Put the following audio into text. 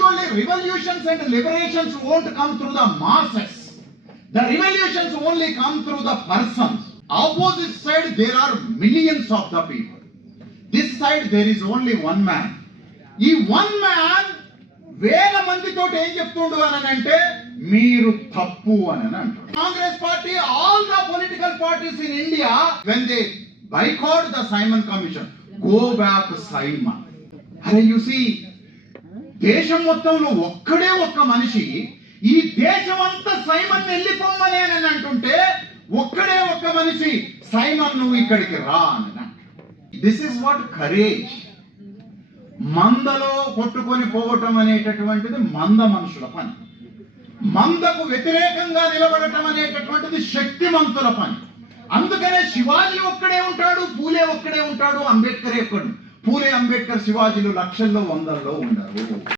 Actually, revolutions and liberations won't come through the masses. The revolutions only come through the persons. Opposite side, there are millions of the people. This side, there is only one man. ఈ one man వేల మందితో ఏం చెప్తుండు అని అంటే మీరు తప్పు అని అంటారు Congress party all the political parties in India when they boycott the Simon Commission go back Simon అరే యు సీ దేశం మొత్తంలో ఒక్కడే ఒక్క మనిషి ఈ దేశం అంతా సైమన్ వెళ్ళిపోమ్మని అని అంటుంటే ఒక్కడే ఒక్క మనిషి సైమన్ నువ్వు ఇక్కడికి రా అని దిస్ ఇస్ వాట్ కరేజ్ మందలో కొట్టుకొని పోవటం అనేటటువంటిది మంద మనుషుల పని. మందకు వ్యతిరేకంగా నిలబడటం అనేటటువంటిది శక్తిమంతుల పని. అందుకనే శివాజీ ఒక్కడే ఉంటాడు పూలే ఒక్కడే ఉంటాడు అంబేద్కర్ ఒక్కడు. పూలే అంబేద్కర్ శివాజీలు లక్షల్లో వందల్లో ఉండరు.